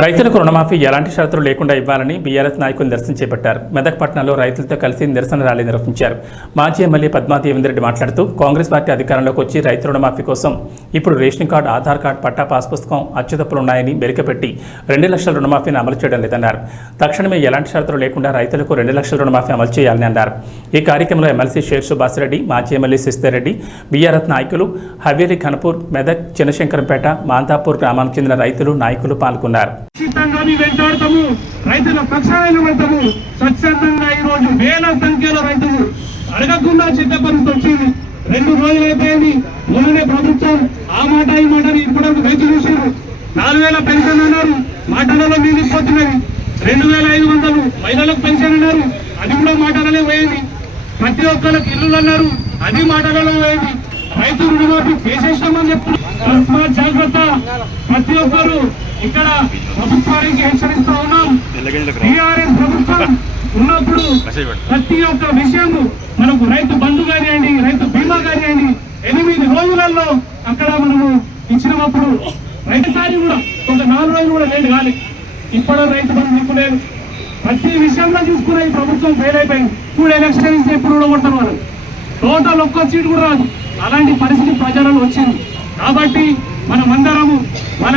రైతులకు రుణమాఫీ ఎలాంటి షరతులు లేకుండా ఇవ్వాలని బీఆర్ఎస్ నాయకులు నిరసన చేపట్టారు. మెదక్ పట్టణంలో రైతులతో కలిసి నిరసన ర్యాలీ నిర్వహించారు. మాజీ ఎమ్మెల్యే పద్మా దేవేంద్రరెడ్డి మాట్లాడుతూ కాంగ్రెస్ పార్టీ అధికారంలోకి వచ్చి రైతు రుణమాఫీ కోసం ఇప్పుడు రేషన్ కార్డు, ఆధార్ కార్డు, పట్టా, పాస్ పుస్తకం అచ్చుతప్పులున్నాయని బెరికపెట్టి 2 లక్షల రుణమాఫీని అమలు చేయడం లేదన్నారు. తక్షణమే ఎలాంటి షరతులు లేకుండా రైతులకు 2 లక్షల రుణమాఫీ అమలు చేయాలని అన్నారు. ఈ కార్యక్రమంలో ఎమ్మెల్సీ షేక్ సుభాష్ రెడ్డి, మాజీ ఎమ్మెల్యే శశిధర్ రెడ్డి, బీఆర్ఎస్ నాయకులు, హవేలీ, ఖనపూర్, మెదక్, చిన్నశంకరంపేట, మాంతాపూర్ గ్రామానికి చెందిన రైతులు, నాయకులు పాల్గొన్నారు. వెంటాడతాము, రైతుల పక్షాన నిలబడతాము. స్వచ్ఛందంగా ఈ రోజు వేల సంఖ్యలో రైతులు అడగకుండా చిత్తపరిస్థితి వచ్చింది. 2 రోజులు అయిపోయింది. మొన్ననే ప్రభుత్వం ఆ మాట ఈ మాటని ఇప్పటివరకు రైతు చూసారు. 4000 పెన్షన్ అన్నారు, మాటలలో మిగిలిపోతున్నది. 2500 మహిళలకు పెన్షన్ అన్నారు, అది కూడా మాటలనే పోయింది. ప్రతి ఒక్కరికి ఇల్లులు అన్నారు, అది మాటలలో పోయింది. రైతు రుణమాఫీ చేసేసామని చెప్తున్నారు. తస్మాత్ జాగ్రత్త. ప్రతి ఒక్కరు ఇక్కడ ప్రభుత్వానికి హెచ్చరిస్తూ ఉన్నాం. టీఆర్ఎస్ ప్రభుత్వం ఉన్నప్పుడు ప్రతి ఒక్క విషయం మనకు రైతు బంధు కానివ్వండి, రైతు బీమా కానివ్వండి, 8 రోజులలో అక్కడ మనము ఇచ్చినప్పుడు రైతుసారి కూడా ఒక 4 రోజులు కూడా లేట్ కాలేదు. ఇప్పుడు రైతు బంధు నిప్పులేదు. ప్రతి విషయంలో చూసుకున్న ఈ ప్రభుత్వం ఫెయిల్ అయిపోయింది. ఇప్పుడు ఎలక్షన్ ఇస్తే ఎప్పుడు కూడా కొడతారు వాళ్ళు. టోటల్ ఒక్క సీటు కూడా రాదు. అలాంటి పరిస్థితి ప్రజలలో వచ్చింది. కాబట్టి మనమందరము మన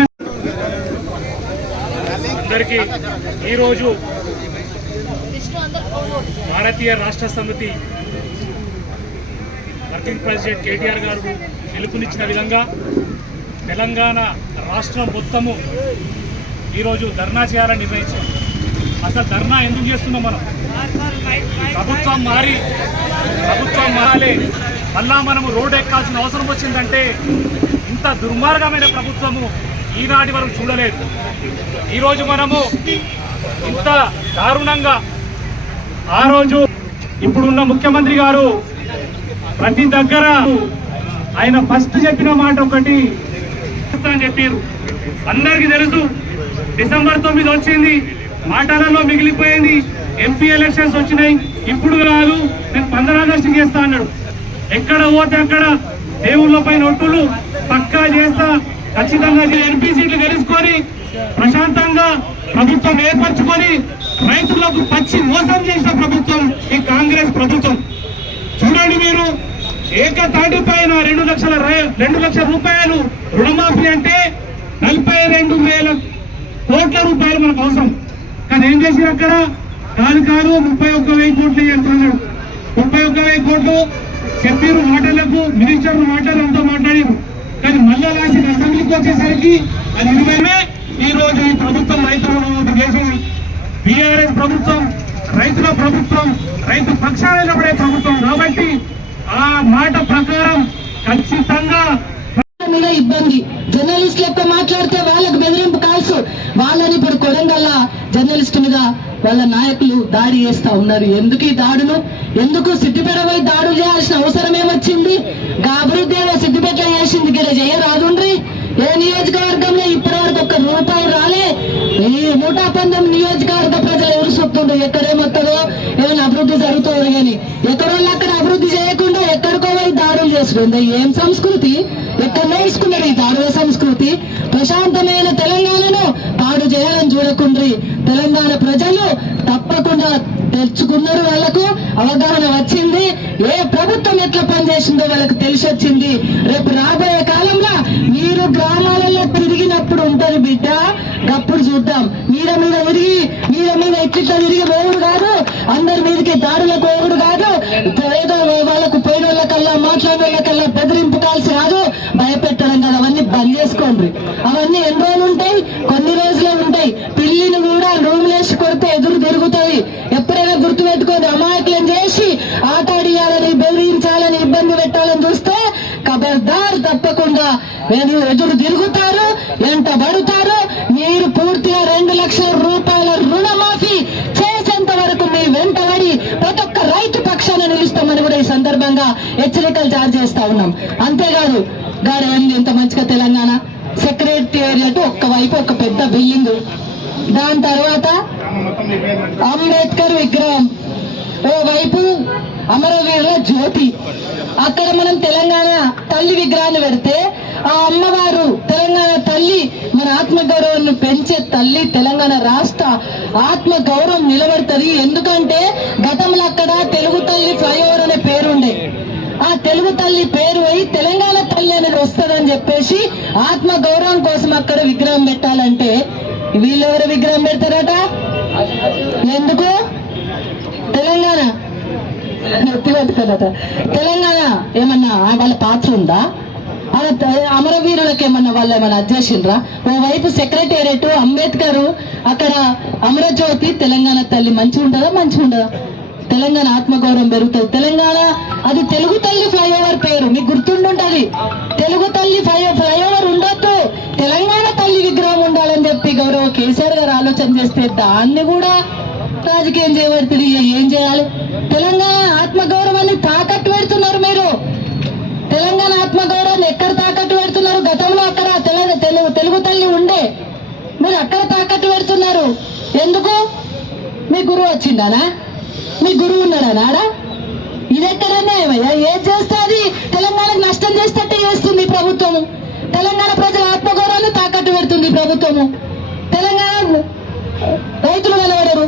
అందరికీ ఈరోజు భారతీయ రాష్ట్ర సమితి వర్కింగ్ ప్రెసిడెంట్ కేటీఆర్ గారు పిలుపునిచ్చిన విధంగా తెలంగాణ రాష్ట్రం మొత్తము ఈరోజు ధర్నా చేయాలని నిర్ణయించారు. అసలు ధర్నా ఎందుకు చేస్తున్నాం? మనం ప్రభుత్వం మారాలి, మళ్ళా మనము రోడ్డు ఎక్కాల్సిన అవసరం వచ్చిందంటే ఇంత దుర్మార్గమైన ప్రభుత్వము ఈనాటి వరకు చూడలేదు. ఈరోజు మనము ఇంత దారుణంగా ఆ రోజు ఇప్పుడున్న ముఖ్యమంత్రి గారు ప్రతి దగ్గర ఆయన ఫస్ట్ చెప్పిన మాట ఒకటి అని చెప్పారు. అందరికీ తెలుసు. డిసెంబర్ 9 వచ్చింది, మాటలలో మిగిలిపోయింది. ఎంపీ ఎలక్షన్స్ వచ్చినాయి. ఇప్పుడు కాదు, నేను 15 ఆగస్టుకి చేస్తా అన్నాడు. ఎక్కడ పోతే అక్కడ దేవుళ్ళ పైన ఒట్టులు పక్కా చేస్తా, ఖచ్చితంగా ఎంపీ సీట్లు గెలుచుకొని ప్రశాంతంగా ప్రభుత్వం ఏర్పరచుకొని రైతులకు పచ్చి మోసం చేసిన ప్రభుత్వం ఈ కాంగ్రెస్ ప్రభుత్వం. చూడండి, మీరు ఏకతాటి పైన 2 లక్షల రూపాయలు రుణమాఫీ అంటే 42,000 కోట్ల రూపాయలు మనకు అవసరం. కానీ ఏం చేసిరు అక్కడ? కాదు 31,000 కోట్లు చేస్తున్నాడు. 31,000 కోట్లు చెప్పారు మాటలకు, మినిస్టర్లు మాట్లాడంతో మాట్లాడారు. కానీ మళ్ళా లాస్ట్ అసెంబ్లీకి వచ్చేసరికి అది 20. ఈ రోజు ఈ ప్రభుత్వం రైతులను చేసింది. బీఆర్ఎస్ ప్రభుత్వం రైతుల ప్రభుత్వం, రైతు పక్షాన నిలబడే ప్రభుత్వం. కాబట్టి ఆ మాట ప్రకారం ఖచ్చితంగా ఇబ్బంది. జర్నలిస్ట్ లెక్క మాట్లాడితే వాళ్ళకు బెదిరింపు కాల్స్. వాళ్ళని ఇప్పుడు కొడంగల్ జర్నలిస్ట్ మీద వాళ్ళ నాయకులు దాడి చేస్తా ఉన్నారు. ఎందుకు ఈ దాడులు? ఎందుకు సిద్దిపేట పోయి దాడులు చేయాల్సిన అవసరం ఏమొచ్చింది? అభివృద్ధి సిద్దిపేట చేసింది, గిడ చేయరాదుండ్రి. ఏ నియోజకవర్గంలో ఇప్పటి వరకు ₹1 రాలే. ఈ 119 నియోజకవర్గ ప్రజలు ఎవరు చెప్తుండ్రు ఎక్కడేమొస్తుందో, ఏమైనా అభివృద్ధి జరుగుతుందో. కానీ ఎక్కడోళ్ళు అక్కడ అభివృద్ధి చేయకుండా ఎక్కడికో పోయి దాడులు చేస్తుంది. ఏం సంస్కృతి? ఎక్కడ నేర్చుకున్నారు ఈ దాడుల సంస్కృతి? ప్రశాంతమైన తెలంగాణను పాడు చేయాలని చూడకుండ్రి. తెలంగాణ ప్రజలు తప్పకుండా తెచ్చుకున్నారు. వాళ్ళకు అవగాహన వచ్చింది. ఏ ప్రభుత్వం ఎట్లా పనిచేసిందో వాళ్ళకు తెలిసి వచ్చింది. రేపు రాబోయే కాలంలో మీరు గ్రామాలలో తిరిగినప్పుడు ఉంటది బిడ్డ, అప్పుడు చూద్దాం. మీద ఎట్లా తిరిగి పోవుడు కాదు, అందరి మీదకి దాడులకు పోవుడు కాదు. ఏదో వాళ్ళకు పోయిన వాళ్ళకల్లా మాట్లాడిన వాళ్ళకల్లా బెదిరింపు కాల్సి కాదు, భయపెట్టడం కాదు. అవన్నీ బంద్ చేసుకోండి. అవన్నీ ఎన్ని రోజులు ఉంటాయి? కొన్ని రోజులే ఉంటాయి. పిల్లిని కూడా రూమ్లేసి కొడితే ఎదురు తిరుగుతుంది. ఎప్పుడైనా గుర్తు పెట్టుకొని అమాయకులను చేసి ఆటాడియాలని, బెదిరించాలని, ఇబ్బంది పెట్టాలని చూస్తే ఖబర్దార్, తప్పకుండా ఎదురు తిరుగుతారు, వెంట పడుతారు. మీరు పూర్తిగా 2 లక్షల రూపాయల రుణమాఫీ చేసేంత వరకు మీ వెంటబడి ప్రతి ఒక్క రైతు పక్షాన నిలుస్తామని కూడా ఈ సందర్భంగా హెచ్చరికలు జారీ చేస్తా ఉన్నాం. అంతేకాదు, గాడేంది ఇంత మంచిగా తెలంగాణ సెక్రటేరియట్ ఒక్కవైపు ఒక పెద్ద బిల్డింగ్, దాని తర్వాత అంబేద్కర్ విగ్రహం, ఓవైపు అమరవీరుల జ్యోతి. అక్కడ మనం తెలంగాణ తల్లి విగ్రహాన్ని పెడితే ఆ అమ్మవారు తెలంగాణ తల్లి మన ఆత్మగౌరవాన్ని పెంచే తల్లి. తెలంగాణ రాష్ట్ర ఆత్మగౌరవం నిలబడుతుంది. ఎందుకంటే గతంలో అక్కడ తెలుగు తల్లి ఫ్లైఓవర్ అనే పేరుండే, ఆ తెలుగు తల్లి పేరు అయి తెలంగాణ తల్లి అనేది వస్తుందని చెప్పేసి ఆత్మ గౌరవం కోసం అక్కడ విగ్రహం పెట్టాలంటే వీళ్ళెవరు విగ్రహం పెడతారట? ఎందుకు? తెలంగాణ తెలంగాణ ఏమన్నా వాళ్ళ పాత్ర ఉందా? అమరవీరులకు ఏమన్నా వాళ్ళు ఏమన్నా అధ్యక్షులరా? ఓవైపు సెక్రటేరియట్, అంబేద్కర్, అక్కడ అమరజ్యోతి. తెలంగాణ తల్లి మంచిగా ఉంటుందా? మంచిగా ఉండదా? తెలంగాణ ఆత్మగౌరవం పెరుగుతుంది. తెలంగాణ అది తెలుగు తల్లి ఫ్లైఓవర్ పేరు మీకు గుర్తుండుంటది. తెలుగు తల్లి ఫ్లైఓవర్ ఉండొద్దు, తెలంగాణ తల్లి విగ్రహం ఉండాలని చెప్పి గౌరవ కేసీఆర్ గారు ఆలోచన చేస్తే దాన్ని కూడా రాజకీయం చేయబడుతుంది. ఏం చేయాలి? తెలంగాణ ఆత్మగౌరవాన్ని తాకట్టు పెడుతున్నారు మీరు. తెలంగాణ ఆత్మగౌరవాన్ని ఎక్కడ తాకట్టు పెడుతున్నారు? గతంలో అక్కడ తెలుగు తల్లి ఉండే, మీరు అక్కడ తాకట్టు పెడుతున్నారు. ఎందుకు? మీ గురువు వచ్చిండానా? మీ గురువు ఉన్నాడా ఆడ? ఇది ఎక్కడన్నా ఏమయ్యా? ఏం చేస్తే అది తెలంగాణకు నష్టం చేసేటట్టే చేస్తుంది ప్రభుత్వము. తెలంగాణ ప్రజల ఆత్మగౌరవాన్ని తాకట్టు పెడుతుంది ప్రభుత్వము. తెలంగాణ రైతులు నిలబడరు.